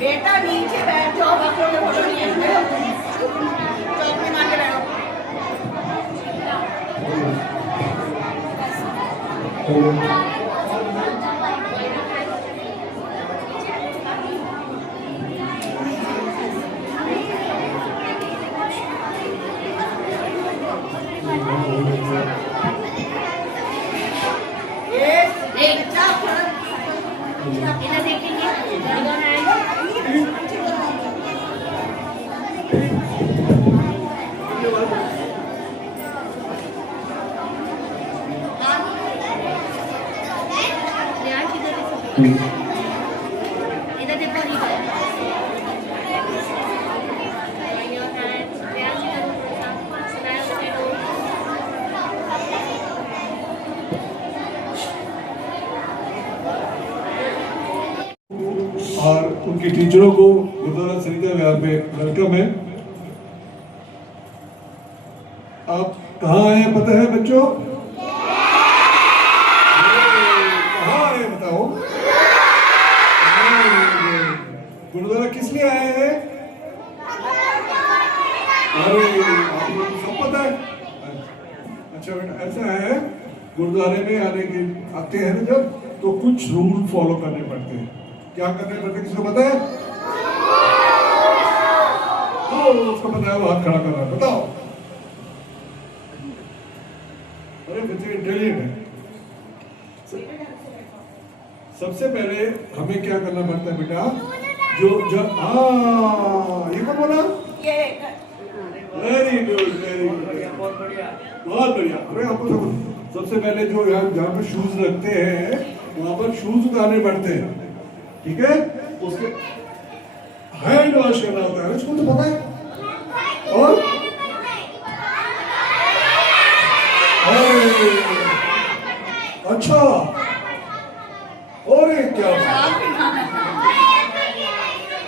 बेटा नीचे बैठ जाओ, बच्चों के फोटो नहीं है, चौक में मार के बैठो। और उनके टीचरों को गुरुद्वारा सरिता विहार में वेलकम है। आप कहाँ आए हैं पता है बच्चों? कहाँ आए बताओ? गुरुद्वारा किस लिए आए हैं? अरे आप लोग सब पता है। अच्छा बेटा ऐसा है, गुरुद्वारे में आते हैं ना जब, तो कुछ रूल फॉलो करने पड़ते हैं। क्या करने पड़ते हैं किसको पता है? उसको पता है, वो हाथ खड़ा कर रहा है, बताओ। अरे बच्चे इंटेलिजेंट है। सबसे पहले हमें क्या करना पड़ता है बेटा? जो जब ये कौन बोला? वेरी गुड, वेरी गुड, बहुत बढ़िया। अरे आपको सबसे पहले जो यहाँ जहाँ पे शूज रखते हैं वहां पर शूज उतारने पड़ते हैं, ठीक है? उसके हैंड वॉश करना होता है, इसको तो पता है। और अच्छा, और एक क्या?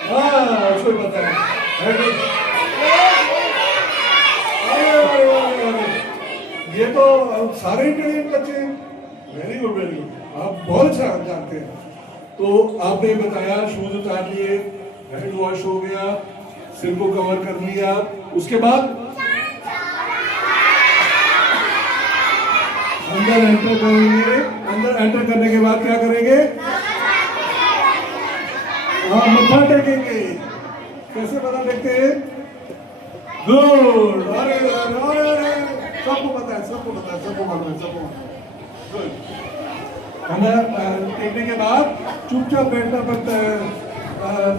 हाँ उसको पता है। ये तो सारे इंटेलिजेंट बच्चे हैं। वेरी गुड, वेरी गुड, आप बहुत अच्छा जानते हैं। तो आपने बताया शूज उतार लिए, हैंड वॉश हो गया, सिर को कवर कर लिया, उसके बाद अंदर एंटर करेंगे। अंदर एंटर करने के बाद क्या करेंगे? हाँ मत्था टेकेंगे। कैसे पता देखते हैं? गुड, अरे सबको पता है, सबको पता है, सबको मालूम है, सबको गुड। अंदर टेकने के बाद चुपचाप बैठना पड़ता है।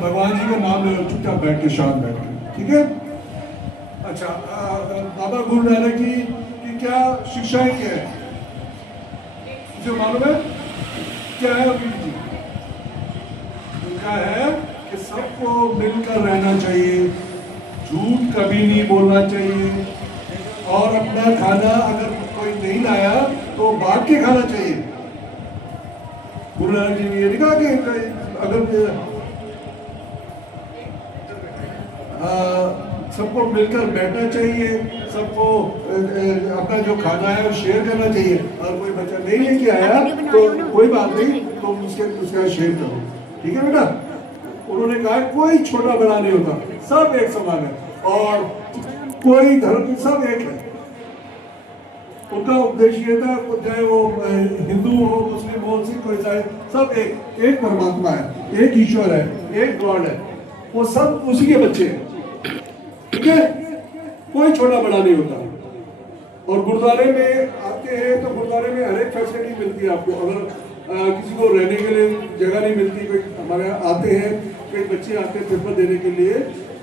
भगवान जी का नाम ले लो, चुपचाप बैठ के, शांत बैठ के, ठीक है? अच्छा, बाबा गुरु नानक जी की क्या शिक्षाएं क्या है? मुझे मालूम है क्या है? अभी जी उनका है कि सबको मिलकर रहना चाहिए, झूठ कभी नहीं बोलना चाहिए, और अपना खाना अगर कोई नहीं लाया तो बांट के खाना चाहिए। गुरु नानक जी ने ये लिखा कि अगर सबको मिलकर बैठना चाहिए, सबको अपना जो खाना है वो शेयर करना चाहिए, और कोई बच्चा नहीं लेके आया तो कोई बात नहीं, तो उसका शेयर करो, ठीक है बेटा? उन्होंने कहा कोई छोटा बड़ा नहीं होता, सब एक समान है, और कोई धर्म सब एक है। उनका उपदेश ये था, चाहे वो हिंदू हो, मुस्लिम हो, सिख हो, ईसाई, सब एक परमात्मा है, एक ईश्वर है, एक गॉड है, वो सब उसी के बच्चे हैं, ठीक है? कोई छोटा बड़ा नहीं होता। और गुरुद्वारे में आते हैं तो गुरुद्वारे में हर एक फैसिलिटी मिलती है आपको। अगर किसी को रहने के लिए जगह नहीं मिलती, कोई हमारे यहाँ आते हैं, कई बच्चे आते हैं पेपर देने के लिए,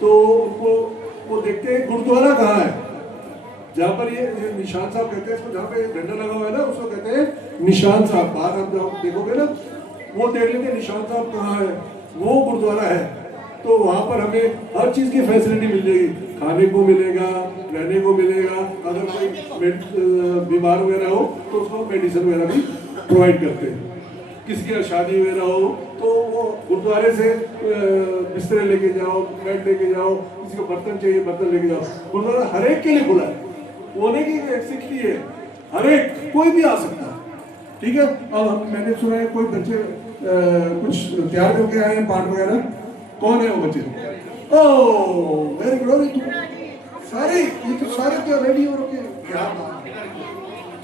तो उनको वो देखते हैं गुरुद्वारा कहाँ है, जहाँ पर ये निशान साहब कहते हैं इसको, जहाँ पे झंडा लगा हुआ है ना उसको कहते हैं निशान साहब। बाहर आप जब देखोगे ना वो देख लेंगे निशान साहब कहाँ है, वो गुरुद्वारा है। तो वहाँ पर हमें हर चीज़ की फैसिलिटी मिल जाएगी, खाने को मिलेगा, रहने को मिलेगा, अगर कोई बीमार वगैरह हो तो उसको मेडिसिन वगैरह भी प्रोवाइड करते हैं। किसी की शादी वगैरह हो तो वो गुरुद्वारे से बिस्तरे लेके जाओ, बेड लेके जाओ, किसी को बर्तन चाहिए बर्तन लेके जाओ। गुरुद्वारा हर एक के लिए खुला है, होने की एक्सिटी है, हर एक कोई भी आ सकता है। ठीक है, अब मैंने सुना है कोई बच्चे कुछ तैयार करके आए हैं पाठ वगैरह, कौन है वो बच्चे? ओह वेरी गुड, सारे ये तो सारे तो रेडी हो रखे हैं।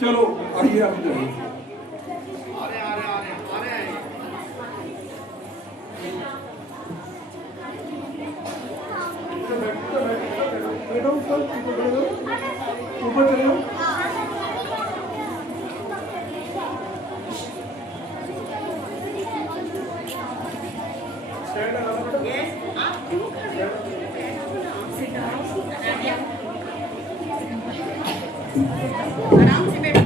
चलो आइए आप जाइए। ऊपर चले जाओ। आराम से बैठो।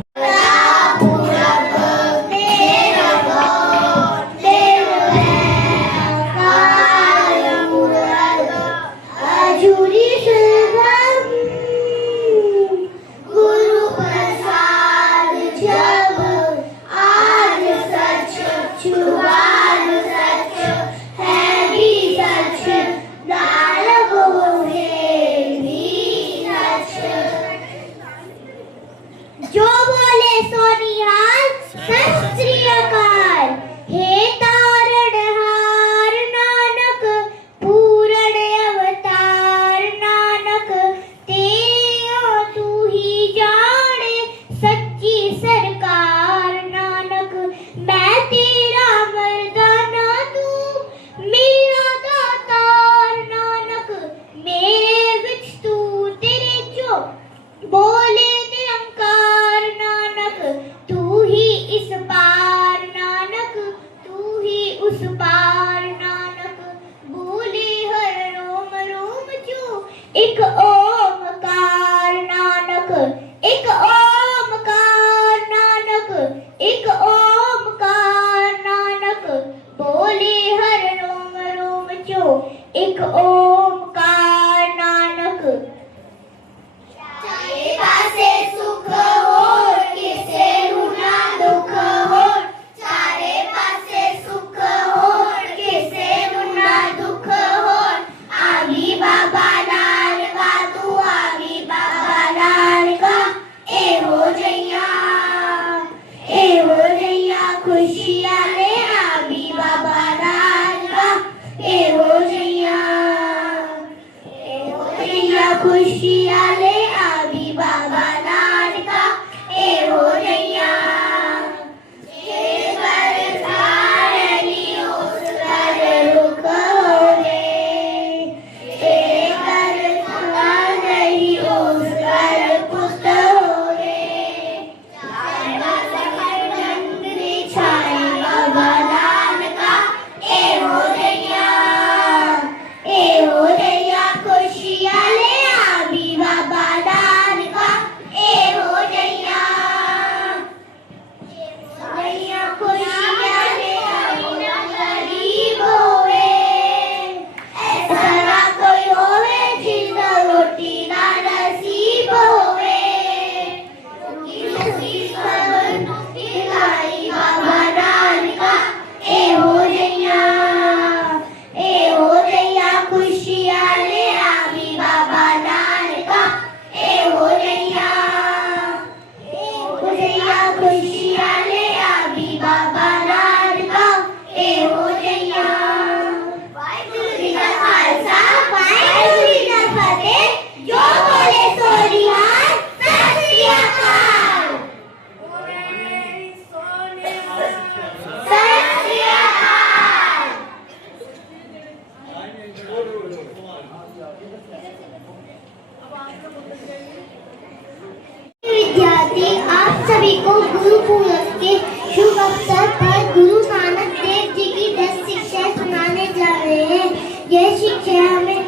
जो बोले सोनिहाल सत श्री अकाल। हे तारणहार नानक पूरण अवतार नानक, तेरा तू ही जाने सच्ची सरकार नानक। मैं तेरा मर्दाना तू मेरा दातार नानक, मेरे विच तू तेरे जो बोले निरंकार नानक। तू ही इस पार नानक, तू ही उस पार नानक। बोले हर रोम रोम जो एक ओमकार नानक, एक ओमकार नानक, एक ओमकार नानक। बोले हर रोम रोम जो एक ओमकार नानक। चाहे पासे सुख हो किसे रुना दुख हो, चारे पासे सुख हो किसे रुना दुख हो। आवी बाबा लाल का तू आवी बाबा लाल का, ए हो जैया खुशियाँ ले आवी बाबा लाल का, ए हो जैया खुशियाँ ले आवी बाबा लाल का, ए हो जैया। विद्यार्थी आप सभी को गुरु पूरब के शुभ अवसर पर गुरु नानक देव जी की 10 शिक्षाएं सुनाने जा रहे हैं। यह शिक्षा हमें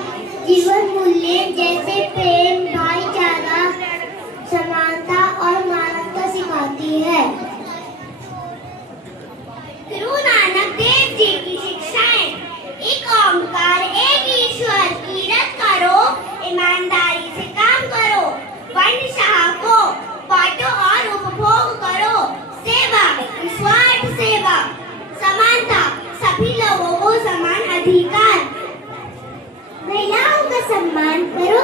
सम्मान करो।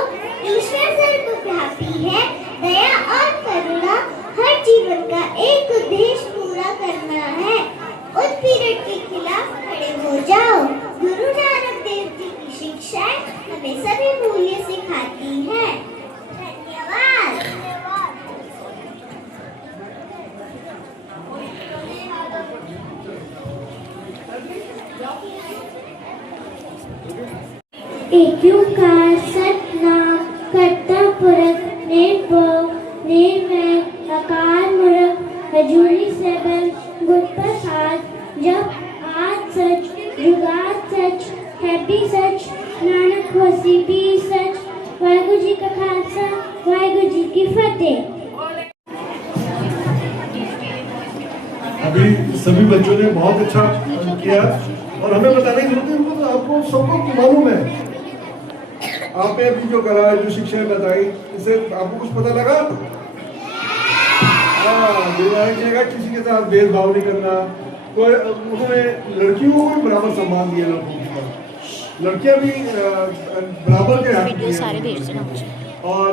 ईश्वर सर्वव्यापी है, दया और करुणा हर जीवन का एक उद्देश्य पूरा करना है। उत्पीड़न के खिलाफ खड़े हो जाओ। गुरु नानक देव जी की शिक्षाएं हमें सभी मूल्य सिखाती हैं। धन्यवाद। एक ओंकार सतनाम करता पुरख निर्भव निर्वैर अकाल मूर्ख अजूनी सबल गुर प्रसाद। जब आज सच जुगात सच है भी सच नानक होसी भी सच। वाहिगुरु जी का खालसा वाहिगुरु जी की फतेह। अभी सभी बच्चों ने बहुत अच्छा किया और हमें बताने की जरूरत है, उनको तो आपको सबको मालूम है। आपने अभी जो करा, जो शिक्षाएं बताई, इससे आपको कुछ पता लगा? किसी के साथ भेदभाव नहीं करना। कोई उन्होंने लड़कियों को भी बराबर सम्मान दिया, लड़कियां भी बराबर के हाथ में। और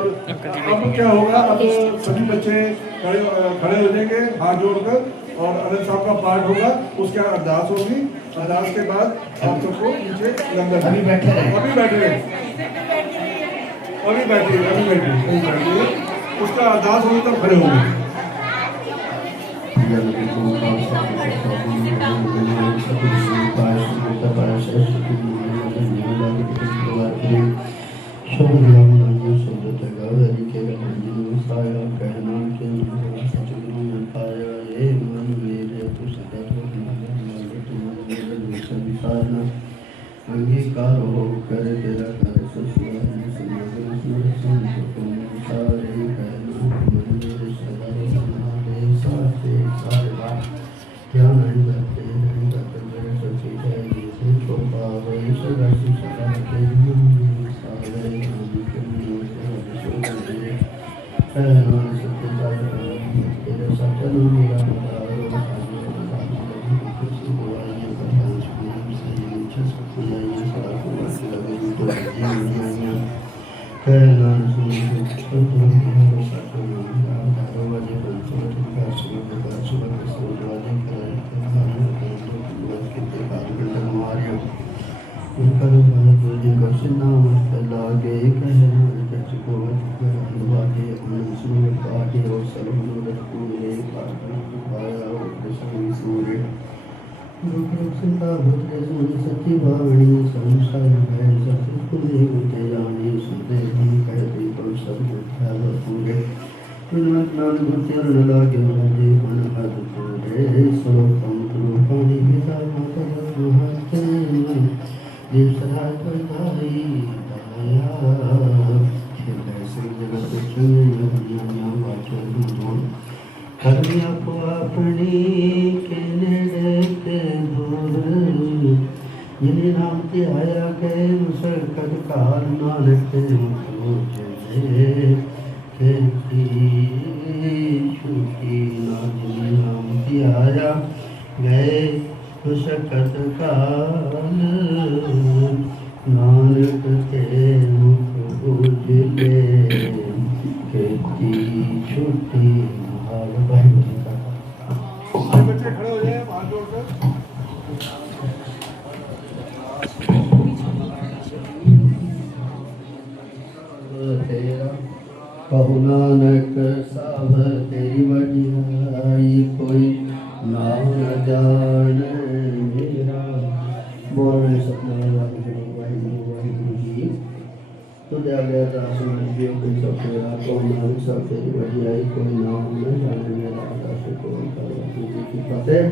अब क्या होगा, अब सभी बच्चे खड़े हो जाएंगे हाथ जोड़कर और अनंत साहब का पाठ होगा, उसके बाद अरदास होगी। अरदास के बाद आप सबको नीचे लंगर अभी बैठे उसका अरदास होगी तब खड़े होंगे। अंगीकार हो कर तेरा कर क्या नहीं करते नहीं करते मेरे सच्ची जाएगी को पावे सदा सदा के सारे तेरे सचन मेरा सती भावनी संसार है सतुल्य होते जाने सुनते हम कहते तो सब मिथ्या पूरे नान गुचरण लागे मुझे मन हद पूरे स्वरूपम रूपाणी पिता माता महाते देव सदा करताई दया खेले से जगत चुने दुनिया वाचो दुनो करनिया को अपनी के नेड़े के दूर जिन्हें नाम ते आया गए मुसर कद काल नानक के मुझे खेती छुट्टी ना जिन्हें नाम ते आया गए मुसर कद काल नानक के मुझे खेती छुट्टी बच्चे खड़े हो जाए हाथ जोड़कर। कहु नानक साभ तेरी वडियाई कोई नाम न जान मेरा। बोल सतनाम वाहिगुरु जी तो दयालु दास मंदियों को सब तेरा कहु नानक साभ तेरी वडियाई कोई नाम न जान मेरा। दास को जी की फतेह।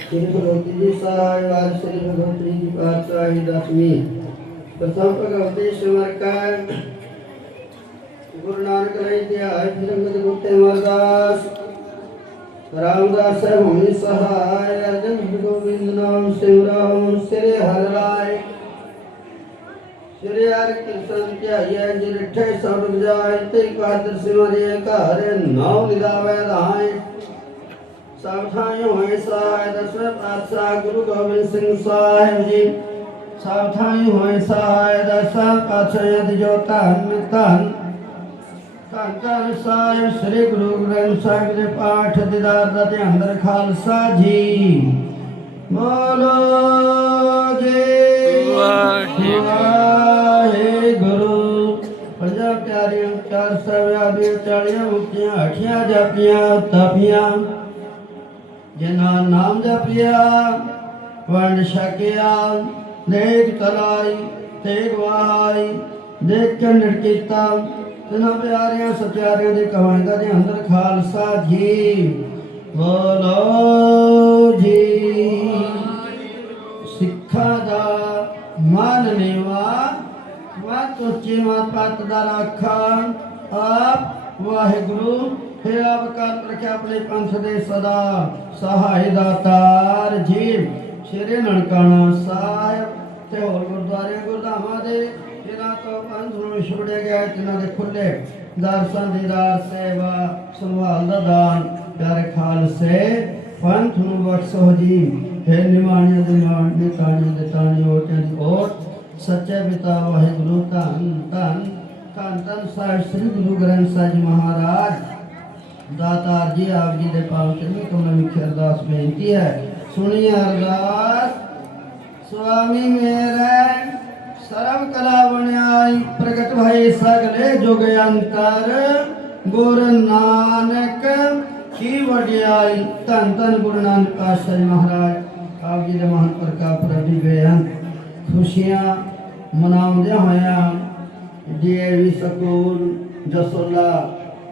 श्री भगवती जी सहाय वार श्री भगवती जी पातशाही दसवीं प्रथम भगवती सिमर का गुरु नानक इतिहास फिरंगत गुप्ते अमरदास रामदास मुनि सहाय अर्जन गोविंद नाम शिवराम श्री हरराय श्री हर कृष्ण त्याय जिरठे सब जाय ते कादर सिमरिए कारे नाम निदावे धाय सब ठायो है सहाय दशरथ पातशाह गुरु गोविंद सिंह साहिब जी ਸਾਵਧਾਨੀ ਹੋਏ ਸਹਾਇ ਦਸਾਂ ਪਾਤਸ਼ਾਹ ਜੋ ਧੰਨ ਧੰਨ ਧੰਨ ਧੰਨ ਸਾਹਿਬ ਸ੍ਰੀ ਗੁਰੂ ਗ੍ਰੰਥ ਸਾਹਿਬ ਦੇ ਪਾਠ ਦੀਦਾਰ ਦਾ ਧਿਆਨ ਦਰ ਖਾਲਸਾ ਜੀ ਬੋਲੋ ਜੀ ਵਾਹਿਗੁਰੂ ਪੰਜਾਂ ਪਿਆਰਿਆਂ ਚਾਰ ਸਾਹਿਬਾਂ ਚਾਲੀਆਂ ਮੁਕਤੀਆਂ ਅਠੀਆਂ ਜਾਪੀਆਂ ਤਾਪੀਆਂ ਜਿਨ੍ਹਾਂ ਨਾਮ ਜਪਿਆ ਵੰਡ ਛਕਿਆ ਦੇਖ ਤਲਾਈ ਤੇਗ ਵਹਾਈ ਦੇਖ ਕੰਡੜ ਕੀਤਾ ਤਿਨਾਂ ਪਿਆਰਿਆਂ ਸਚਿਆਰਿਆਂ ਦੇ ਕਹਾਣੀ ਦਾ ਧਿਆਨ ਦਰ ਖਾਲਸਾ ਜੀ ਬੋਲੋ ਜੀ ਸਿੱਖਾਂ ਦਾ ਮਨ ਨੀਵਾ ਮਤ ਉੱਚੀ ਮਤ ਪਤ ਦਾ ਰਾਖਾ ਆਪ ਵਾਹਿਗੁਰੂ ਹੈ ਆਪ ਕਰ ਰੱਖਿਆ ਆਪਣੇ ਪੰਥ ਦੇ ਸਦਾ ਸਹਾਇ ਦਾਤਾਰ ਜੀ ਸ਼੍ਰੀ ਨਨਕਾਣਾ ਸਾਹਿਬ ਤੇ ਹੋਰ ਗੁਰਦੁਆਰੇ ਗੁਰਧਾਮਾਂ ਦੇ ਜਿਨ੍ਹਾਂ ਤੋਂ ਪੰਥ ਨੂੰ ਛੋੜਿਆ ਗਿਆ ਜਿਨ੍ਹਾਂ ਦੇ ਖੁੱਲੇ ਦਰਸ਼ਨ ਦੀਦਾਰ ਸੇਵਾ ਸੰਭਾਲ ਦਾ ਦਾਨ ਪਿਆਰੇ ਖਾਲਸੇ ਪੰਥ ਨੂੰ ਬਖਸ਼ੋ ਜੀ ਹੈ ਨਿਮਾਣੀਆਂ ਦੇ ਮਾਣ ਨੇ ਤਾਣੀਆਂ ਦੇ ਤਾਣੀ ਓਟਾਂ ਦੀ ਓਟ ਸੱਚੇ ਪਿਤਾ ਵਾਹਿਗੁਰੂ ਧੰਨ ਧੰਨ ਧੰਨ ਧੰਨ ਸਾਹਿਬ ਸ੍ਰੀ ਗੁਰੂ ਗ੍ਰੰਥ ਸਾਹਿਬ ਜੀ ਮਹਾਰਾਜ ਦਾਤਾਰ ਜੀ ਆਪ ਜੀ ਦੇ ਪਾਵਨ ਚਰਨਾਂ ਤੋਂ ਨਵੀਂ ਅਰਦਾਸ ਬੇਨਤੀ ਹੈ ਸੁਣੀ ਅਰਦਾਸ ਸੁਆਮੀ ਮੇਰੇ ਸਰਬ ਕਲਾ ਬਣਾਈ ਪ੍ਰਗਟ ਭਈ ਸਗਲੇ ਜੁਗ ਅੰਤਰ ਗੁਰ ਨਾਨਕ ਕੀ ਵਡਿਆਈ ਧੰਨ ਧੰਨ ਗੁਰੂ ਨਾਨਕ ਪਾਤਸ਼ਾਹ ਜੀ ਮਹਾਰਾਜ ਆਪ ਜੀ ਦੇ ਮਹਾਨ ਪ੍ਰਕਾਸ਼ ਪ੍ਰਭੀ ਬੇਅੰਤ ਖੁਸ਼ੀਆਂ ਮਨਾਉਂਦੇ ਹੋਇਆ ਡੀਏਵੀ ਸਕੂਲ ਜਸੋਲਾ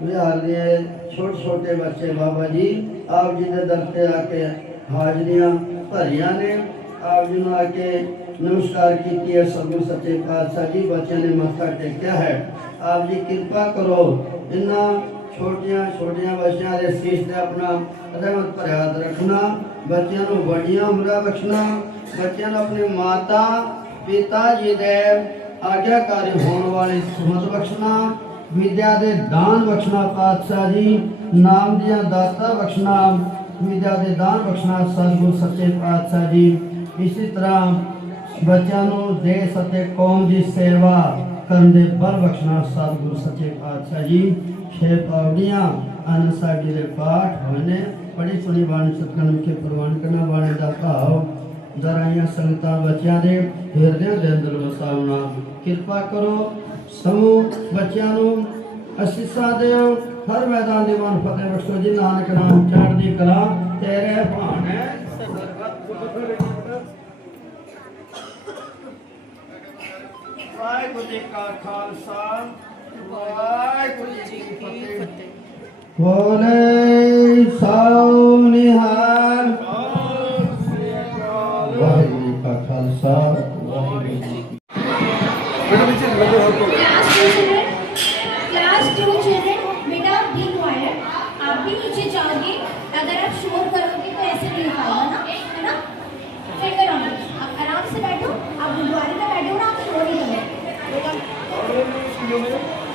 ਵਿਹਾਰ ਦੇ ਛੋਟੇ ਛੋਟੇ ਬੱਚੇ ਬਾਬਾ ਜੀ ਆਪ ਜੀ ਦੇ ਦਰ ਤੇ ਆ ਕੇ ਹਾਜ਼ਰੀਆਂ ਭਰੀਆਂ ਨੇ ਆਪ ਜੀ ਨੂੰ ਆ ਕੇ ਨਮਸਕਾਰ ਕੀਤੀ ਹੈ ਸਤਿਗੁਰ ਸੱਚੇ ਪਾਤਸ਼ਾਹ ਜੀ ਬੱਚਿਆਂ ਨੇ ਮੱਥਾ ਟੇਕਿਆ ਹੈ ਆਪ ਜੀ ਕਿਰਪਾ ਕਰੋ ਇਹਨਾਂ ਛੋਟੀਆਂ ਛੋਟੀਆਂ ਬੱਚਿਆਂ ਦੇ ਸੀਸ ਤੇ ਆਪਣਾ ਰਹਿਮਤ ਭਰਿਆ ਹੱਥ ਰੱਖਣਾ ਬੱਚਿਆਂ ਨੂੰ ਵੱਡੀਆਂ ਉਮਰਾਂ ਬਖਸ਼ਣਾ ਬੱਚਿਆਂ ਨੂੰ ਆਪਣੇ ਮਾਤਾ ਪਿਤਾ ਜੀ ਦੇ ਆਗਿਆਕਾਰੀ ਹੋਣ ਵਾਲੀ ਸੁਮਤ ਬਖਸ਼ਣਾ ਵਿਦਿਆ ਦੇ ਦਾਨ ਬਖਸ਼ਣਾ ਪਾਤਸ਼ਾਹ ਜੀ ਨਾਮ ਦੀਆਂ ਦਾਤਾ ਬਖਸ਼ਣਾ ਵਿਦਿਆ ਦੇ ਦਾਨ ਬਖਸ਼ਣਾ ਸਤਿਗੁਰ ਸੱਚੇ ਪਾਤਸ਼ਾਹ ਜੀ ਇਸੇ ਤਰ੍ਹਾਂ ਬੱਚਿਆਂ ਨੂੰ ਦੇਸ਼ ਅਤੇ ਕੌਮ ਦੀ ਸੇਵਾ ਕਰਨ ਦੇ ਬਲ ਬਖਸ਼ਣਾ ਸਤਿਗੁਰ ਸੱਚੇ ਪਾਤਸ਼ਾਹ ਜੀ ਛੇ ਪੌੜੀਆਂ ਆਨੰਦ ਸਾਹਿਬ ਜੀ ਦੇ ਪਾਠ ਹੋਏ ਨੇ ਬੜੀ ਸੁਣੀ ਬਾਣੀ ਸਤਿਗੁਰਾਂ ਵਿਖੇ ਪ੍ਰਵਾਨ ਕਰਨਾ ਬਾਣੀ ਦਾ ਭਾਵ ਦਰਾਈਆਂ ਸੰਗਤਾਂ ਬੱਚਿਆਂ ਦੇ ਹਿਰਦਿਆਂ ਦੇ ਅੰਦਰ ਵਸਾਉਣਾ ਕਿਰਪਾ ਕਰੋ ਸਮੂਹ ਬੱਚਿਆਂ ਨੂੰ ਅਸੀਸਾਂ ਦਿਓ ਹਰ ਮੈਦਾਨ ਦੇ ਮਨ ਫਤਿਹ ਬਖਸ਼ੋ ਜੀ ਨਾਨਕ ਨਾਮ ਚੜ੍ਹਦੀ ਕਲਾ ਤੇਰੇ ਭਾਣੇ ਵਾਹਿਗੁਰੂ ਜੀ ਕਾ ਖਾਲਸਾ ਵਾਹਿਗੁਰੂ ਜੀ ਕੀ ਫਤਿਹ ਬੋਲੇ ਸੋ ਨਿਹਾਲ ਵਾਹਿਗੁਰੂ ਜੀ ਕਾ ਖਾਲਸਾ ਵਾਹਿਗੁਰੂ ਜੀ क्लास 2 चिल्ड्रन बेटा बी क्वाइट आप भी नीचे जाओगे अगर आप शोर करोगे तो ऐसे नहीं पाएगा ना है ना फिर करोगे आप आराम से बैठो आप गुरुद्वारे में बैठो ना आप शोर नहीं करो